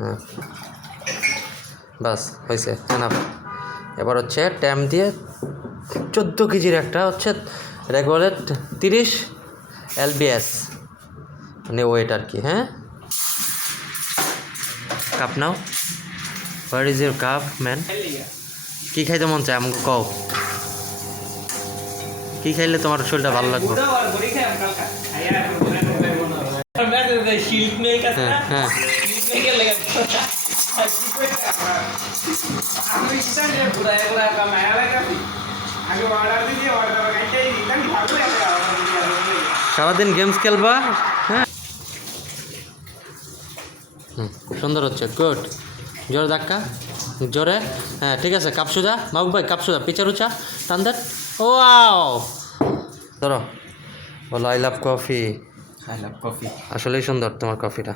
হ্যাঁ বাস হয়েছে এনাফ। এবার হচ্ছে ট্যাম দিয়ে 14 কেজির একটা হচ্ছে এটাকে বলে 30 LBS মানে ওয়েট আর কি। হ্যাঁ কাপ নাও, what is your cup man? কী খাইতে মন চায় আমাকে কও, কী খাইলে তোমার শরীরটা ভালো লাগবে? হ্যাঁ হ্যাঁ সারাদিন গেমস খেলবা? হ্যাঁ খুব সুন্দর হচ্ছে, গুড। জোরে ধাক্কা, জোরে, হ্যাঁ ঠিক আছে। কাপ সোজা মাহবুব ভাই, কাপ সোজা, পিচার উঁচা, টান দেন। ওয়াও, ধরো বলো I love coffee. I love coffee. আসলেই সুন্দর তোমার কফিটা।